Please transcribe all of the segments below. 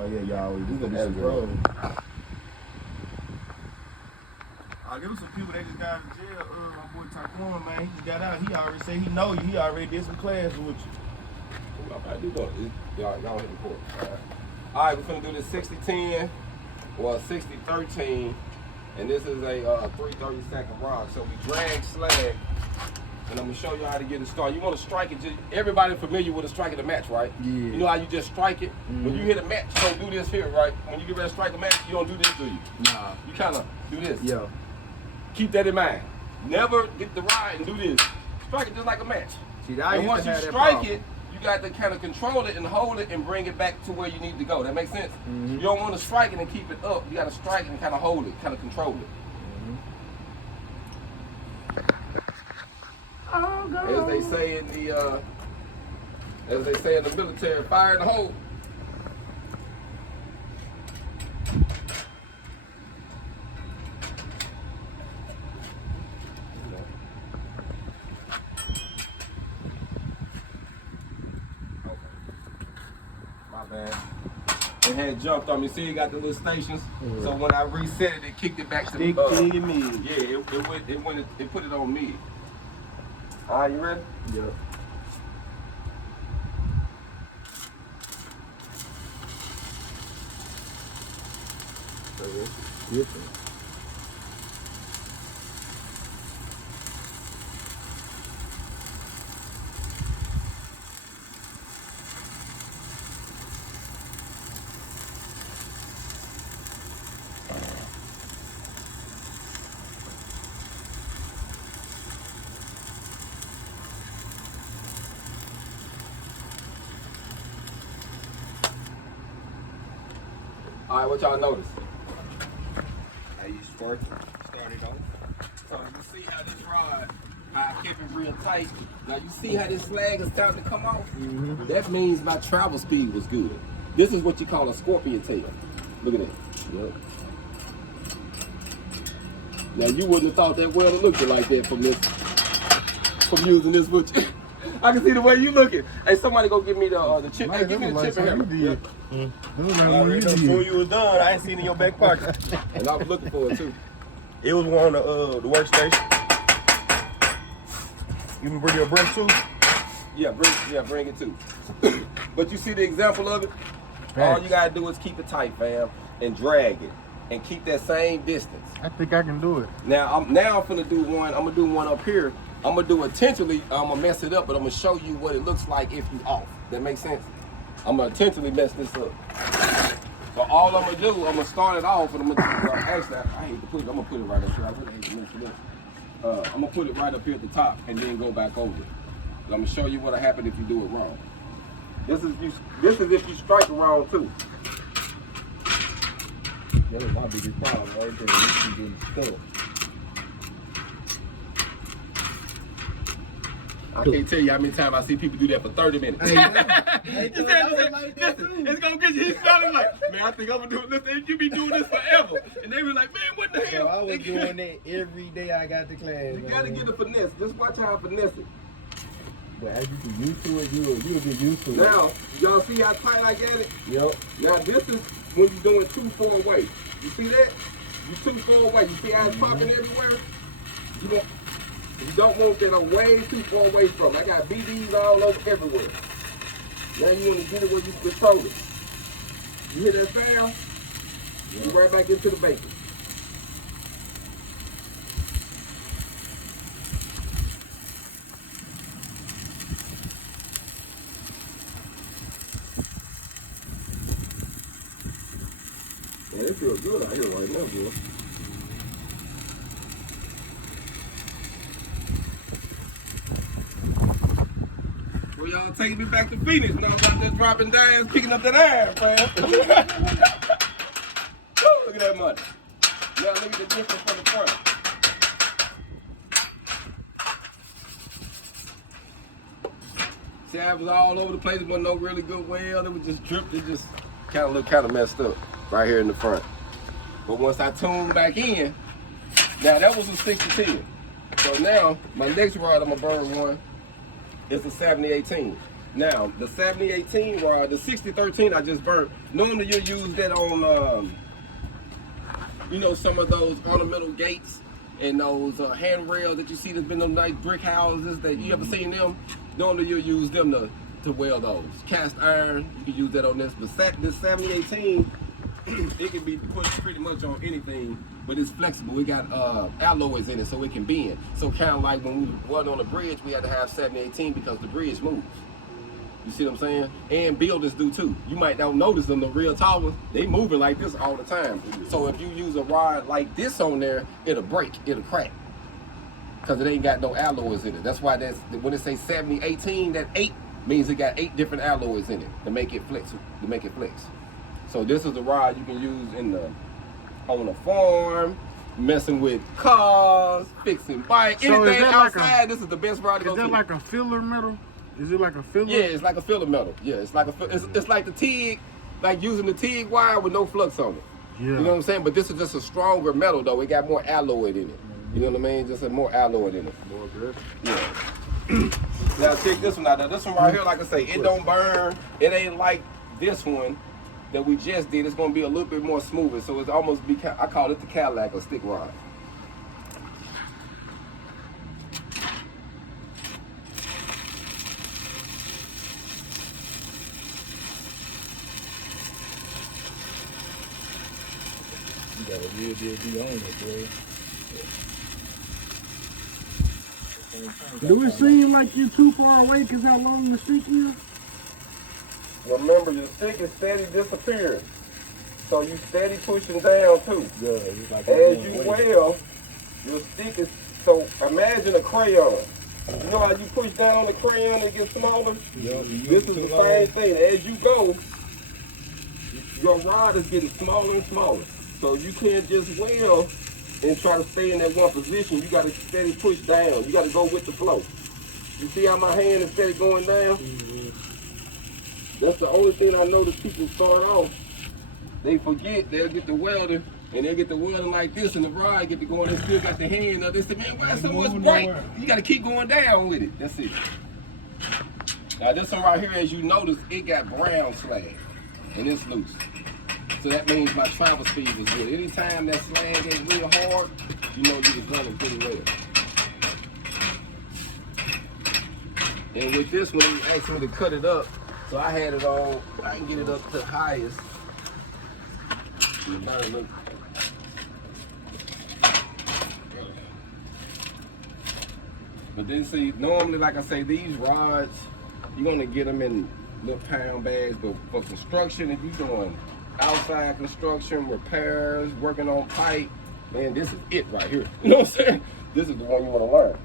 Oh yeah, y'all. This is gonna be bro. There was some people that just got out of jail. My boy Taquan, man, he just got out. He already said he know you. He already did some classes with you. I do go. Y'all hit the court. All right, we're gonna do this 60-10 or 60-13, and this is a 330 stack of rocks. So we drag slag, and I'm gonna show you how to get it started. You want to strike it. Everybody familiar with a strike at a match, right? Yeah. You know how you just strike it. When you hit a match, you don't do this here, right? When you get ready to strike a match, you don't do this, do you? Nah. You kind of do this. Yeah. Keep that in mind. Never get the ride and do this. Strike it just like a match. See, and once you strike it, you got to kind of control it and hold it and bring it back to where you need to go. That makes sense? You don't want to strike it and keep it up. You got to strike it and kind of hold it, kind of control it. As they say in the military, fire in the hole. It had jumped on me. See, it got the little stations. So when I reset it, it kicked it back to the bug. Stick to me. Yeah, it put it on me. All right, you ready? Yeah. Yes. All right, what y'all notice? How you started off? So you see how this rod, how I kept it real tight. Now you see how this slag is starting to come off? That means my travel speed was good. This is what you call a scorpion tail. Look at that. Yep. Now you wouldn't have thought that welder looked like that from using this with you. I can see the way you looking. Hey, somebody go give me the chip. Hey, give me the chip here. Before you was done, I ain't seen it in your back pocket. And I was looking for it too. It was one on the workstation. You can bring your brush too? Yeah, bring it too. But you see the example of it? All you gotta do is keep it tight, fam, and drag it, and keep that same distance. I think I can do it. Now I'm gonna do one. I'm gonna do one up here. I'm gonna do intentionally. I'm gonna mess it up, but I'm gonna show you what it looks like if you off. That makes sense? I'm gonna intentionally mess this up. So all I'm gonna do, I'm gonna start it off, and I'm gonna actually, I hate to put it. I'm gonna put it right up here. I really hate to mess it up. I'm gonna put it right up here at the top, and then go back over it. And I'm gonna show you what'll happen if you do it wrong. This is if you strike it wrong too. That was my biggest problem right there. You getting stuck. I can't tell you how many times I see people do that for 30 minutes. It's gonna get you. He's sounding like, man, I think I'm gonna do it. Listen, you be doing this forever. And they be like, man, what the hell? So I was doing that every day I got to class. You gotta get the finesse. Just watch how I finesse it. But as you get used to it, you'll get used to it. Now, y'all see how tight I get it? Yep. Now this is when you're doing 2-4 way. You see that? You 2-4 way. You see how it's popping everywhere? You don't want that away too far away from it. I got BDs all over everywhere. Now you want to get it where you can control it. You hear that sound? You right back into the bacon. Man, it feels good out here right now, bro. Well, y'all taking me back to Phoenix when I was out there dropping dimes, picking up that iron, fam. Look at that money. Now look at the difference from the front. See how it was all over the place. It wasn't no really good weld. It was just dripped. It just kind of messed up right here in the front. But once I tuned back in, now that was a 60-10. So now my next rod I'm gonna burn one is a 70-18. Now, the 7018 rod, the 6013 I just burnt. Normally you'll use that on, you know, some of those ornamental gates and those handrails that you see that's been those nice brick houses that you ever seen them. Normally you'll use them to weld those. Cast iron, you can use that on this. But this 7018, it can be put pretty much on anything, but it's flexible. We got alloys in it so it can bend. So kind of like when we weld on a bridge, we had to have 7018 because the bridge moves. You see what I'm saying? And builders do too. You might not notice them, the real towers, they moving like this all the time. So if you use a rod like this on there, it'll break, it'll crack. Because it ain't got no alloys in it. That's why that's when it say 7018, that 8 means it got 8 different alloys in it to make it flex. So this is a rod you can use on a farm, messing with cars, fixing bikes, So anything outside. like this is the best rod to go to. Is that like a filler metal? Is it like a filler? Yeah, it's like a filler metal. Yeah, it's like it's like the TIG, like using the TIG wire with no flux on it. Yeah. You know what I'm saying? But this is just a stronger metal though. It got more alloy in it. You know what I mean? Just a more alloy in it. More good. Yeah. Now check this one out. Now this one right here, like I say, it don't burn. It ain't like this one that we just did. It's gonna be a little bit more smoother. So it's almost I call it the Cadillac or stick rod. You got a real deal be on it, bro. Do it seem like you too far away because how long the stick is? Remember, your stick is steady disappearing. So you steady pushing down too. Yeah, it's like As you weld, your stick is, so imagine a crayon. You know how you push down on the crayon and it gets smaller? Yeah, This is the same thing. As you go, your rod is getting smaller and smaller. So you can't just weld and try to stay in that one position. You got to steady push down. You got to go with the flow. You see how my hand is steady going down? That's the only thing I notice people start off. They forget, they'll get the welding, and they'll get the welding like this, and the rod get to going, they still got the hand up. They say, man, why so much bright? You got to keep going down with it. That's it. Now this one right here, as you notice, it got brown slag, and it's loose. So that means my travel speed is good. Anytime that slag is real hard, you know you was running pretty well. And with this one, he asked me to cut it up. So I had it on, I can get it up to the highest. But then see, normally, like I say, these rods, you're gonna get them in little pound bags, but for construction, if you're doing outside construction, repairs, working on pipe, man, this is it right here. You know what I'm saying? This is the one you wanna learn.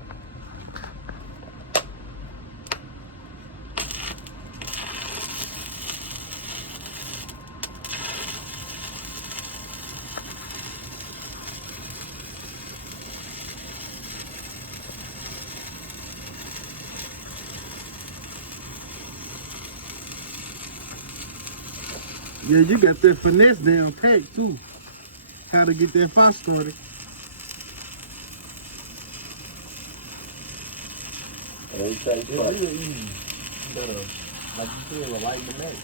Yeah, you got that finesse down pat too. How to get that fire started. Everything It's real easy. You better, like you said, lighten the neck.